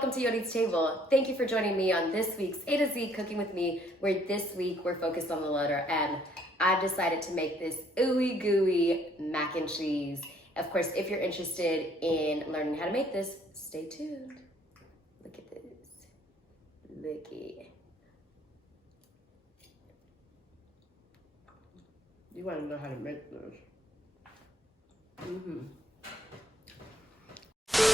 welcome to Yodi's Table. Thank you for joining me on this week's A to Z Cooking with Me, where this week we're focused on the letter M. I've decided to make this ooey gooey mac and cheese. Of course, if you're interested in learning how to make this, stay tuned. Look at this. Looky. You want to know how to make this.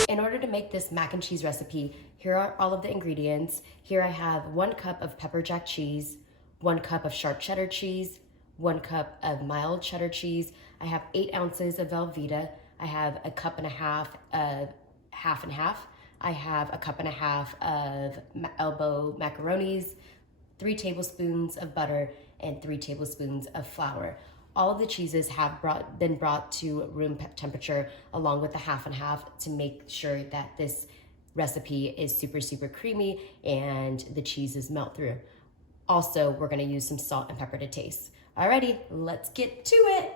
In order to make this mac and cheese recipe, here are all of the ingredients. Here I have 1 cup of pepper jack cheese, 1 cup of sharp cheddar cheese, 1 cup of mild cheddar cheese. I have 8 ounces of velveta. I have a cup and a half of half and half. I have a cup and a half of elbow macaronis, 3 tablespoons of butter, and 3 tablespoons of flour. All of the cheeses have been brought to room temperature along with the half and half to make sure that this recipe is super, super creamy and the cheeses melt through. Also, we're gonna use some salt and pepper to taste. Alrighty, let's get to it.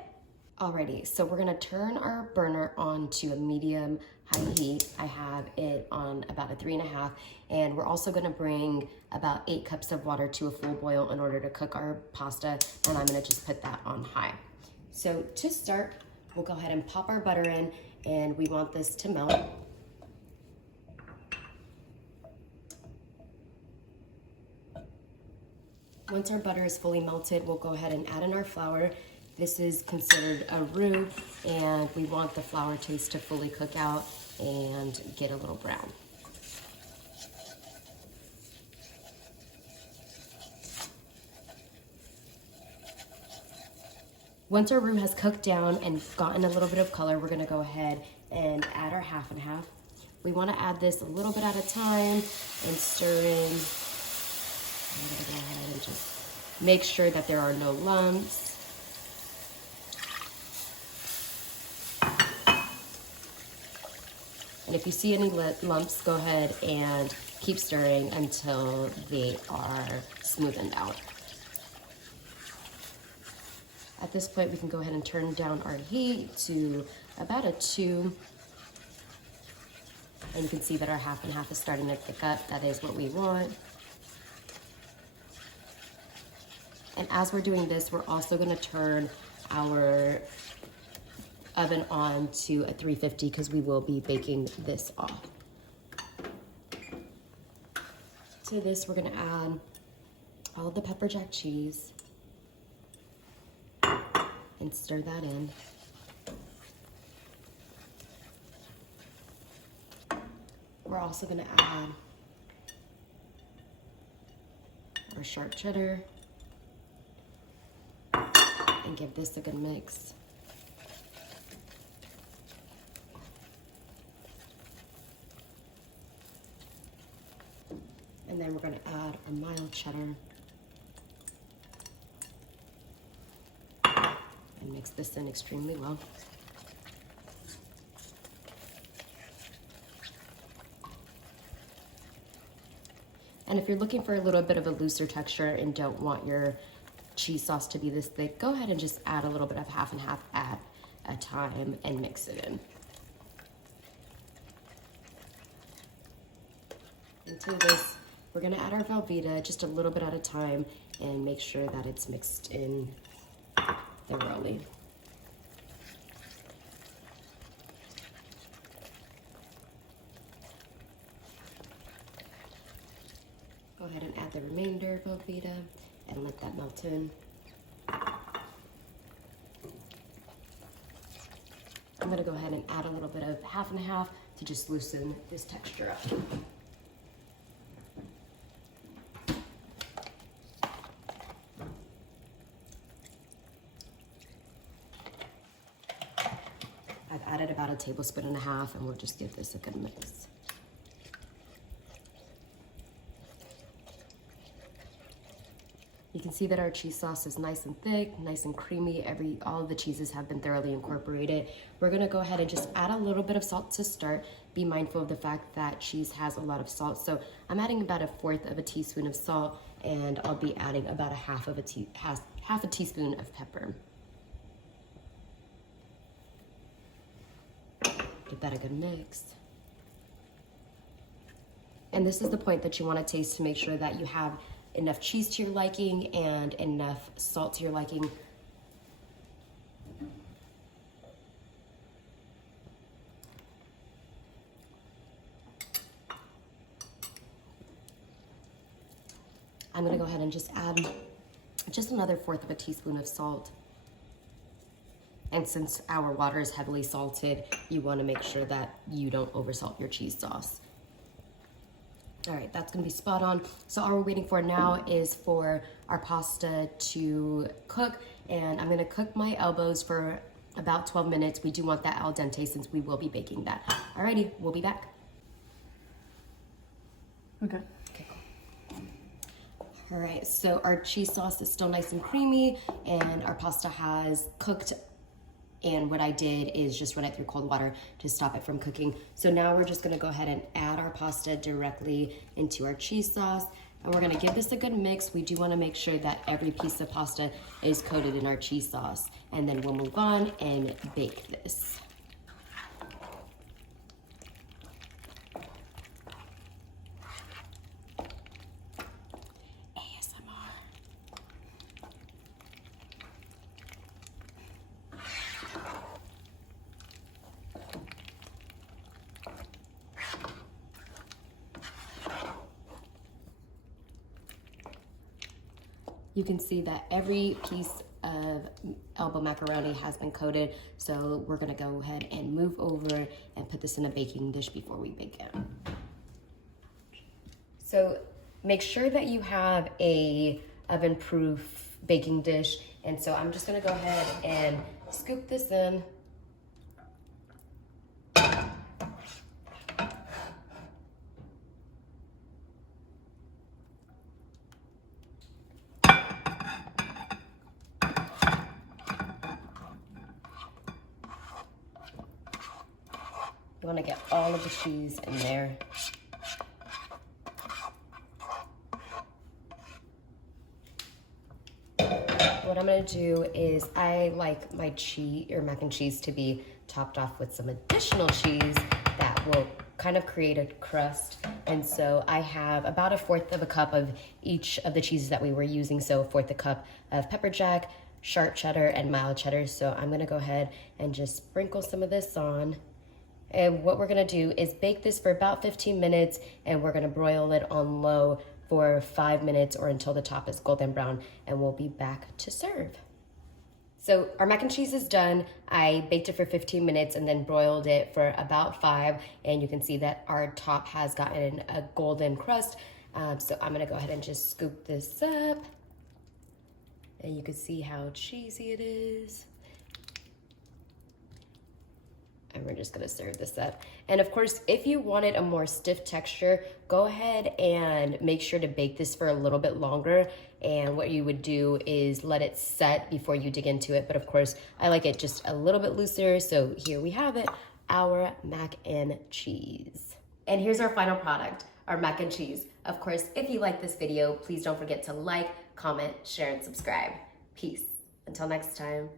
Alrighty, so we're gonna turn our burner on to a medium high heat. I have it on about a 3.5, and we're also gonna bring about 8 cups of water to a full boil in order to cook our pasta, and I'm gonna just put that on high. So to start, we'll go ahead and pop our butter in, and we want this to melt. Once our butter is fully melted, we'll go ahead and add in our flour. This is considered a roux, and we want the flour taste to fully cook out and get a little brown. Once our roux has cooked down and gotten a little bit of color, we're gonna go ahead and add our half and half. We wanna add this a little bit at a time and stir in. I'm gonna go ahead and just make sure that there are no lumps. And if you see any lumps, go ahead and keep stirring until they are smoothened out. At this point, we can go ahead and turn down our heat to about a 2. And you can see that our half and half is starting to thick up. That is what we want. And as we're doing this, we're also gonna turn our oven on to a 350 because we will be baking this off. To this, we're gonna add all of the pepper jack cheese and stir that in. We're also gonna add our sharp cheddar and give this a good mix. And then we're gonna add our mild cheddar and mix this in extremely well. And if you're looking for a little bit of a looser texture and don't want your cheese sauce to be this thick, go ahead and just add a little bit of half and half at a time and mix it in. Into this, we're gonna add our velveta just a little bit at a time and make sure that it's mixed in thoroughly. Go ahead and add the remainder of velveta and let that melt in. I'm gonna go ahead and add a little bit of half and half to just loosen this texture up. I've added about a 1.5 tablespoons, and we'll just give this a good mix. You can see that our cheese sauce is nice and thick, nice and creamy. All of the cheeses have been thoroughly incorporated. We're gonna go ahead and just add a little bit of salt to start. Be mindful of the fact that cheese has a lot of salt. So I'm adding about 1/4 teaspoon of salt, and I'll be adding about half a teaspoon of pepper. Give that a good mix. And this is the point that you want to taste to make sure that you have enough cheese to your liking and enough salt to your liking. I'm gonna go ahead and just add just another 1/4 of a teaspoon of salt. And since our water is heavily salted, you wanna make sure that you don't oversalt your cheese sauce. All right, that's gonna be spot on. So all we're waiting for now is for our pasta to cook, and I'm gonna cook my elbows for about 12 minutes. We do want that al dente since we will be baking that. Alrighty, we'll be back. Okay. All right, so our cheese sauce is still nice and creamy, and our pasta has cooked. And what I did is just run it through cold water to stop it from cooking. So now we're just gonna go ahead and add our pasta directly into our cheese sauce. And we're gonna give this a good mix. We do wanna make sure that every piece of pasta is coated in our cheese sauce. And then we'll move on and bake this. You can see that every piece of elbow macaroni has been coated, so we're gonna go ahead and move over and put this in a baking dish before we bake it. So make sure that you have a oven-proof baking dish, and so I'm just gonna go ahead and scoop this in. You want to get all of the cheese in there. What I'm going to do is I like my cheese or mac and cheese to be topped off with some additional cheese that will kind of create a crust. And so I have about 1/4 of a cup of each of the cheeses that we were using. So 1/4 a cup of pepper jack, sharp cheddar, and mild cheddar. So I'm going to go ahead and just sprinkle some of this on. And what we're gonna do is bake this for about 15 minutes, and we're gonna broil it on low for 5 minutes or until the top is golden brown, and we'll be back to serve. So our mac and cheese is done. I baked it for 15 minutes and then broiled it for about 5, and you can see that our top has gotten a golden crust. So I'm gonna go ahead and just scoop this up, and you can see how cheesy it is. And we're just gonna serve this up. And of course, if you wanted a more stiff texture, go ahead and make sure to bake this for a little bit longer. And what you would do is let it set before you dig into it. But of course, I like it just a little bit looser. So here we have it, our mac and cheese. And here's our final product, our mac and cheese. Of course, if you like this video, please don't forget to like, comment, share, and subscribe. Peace. Until next time.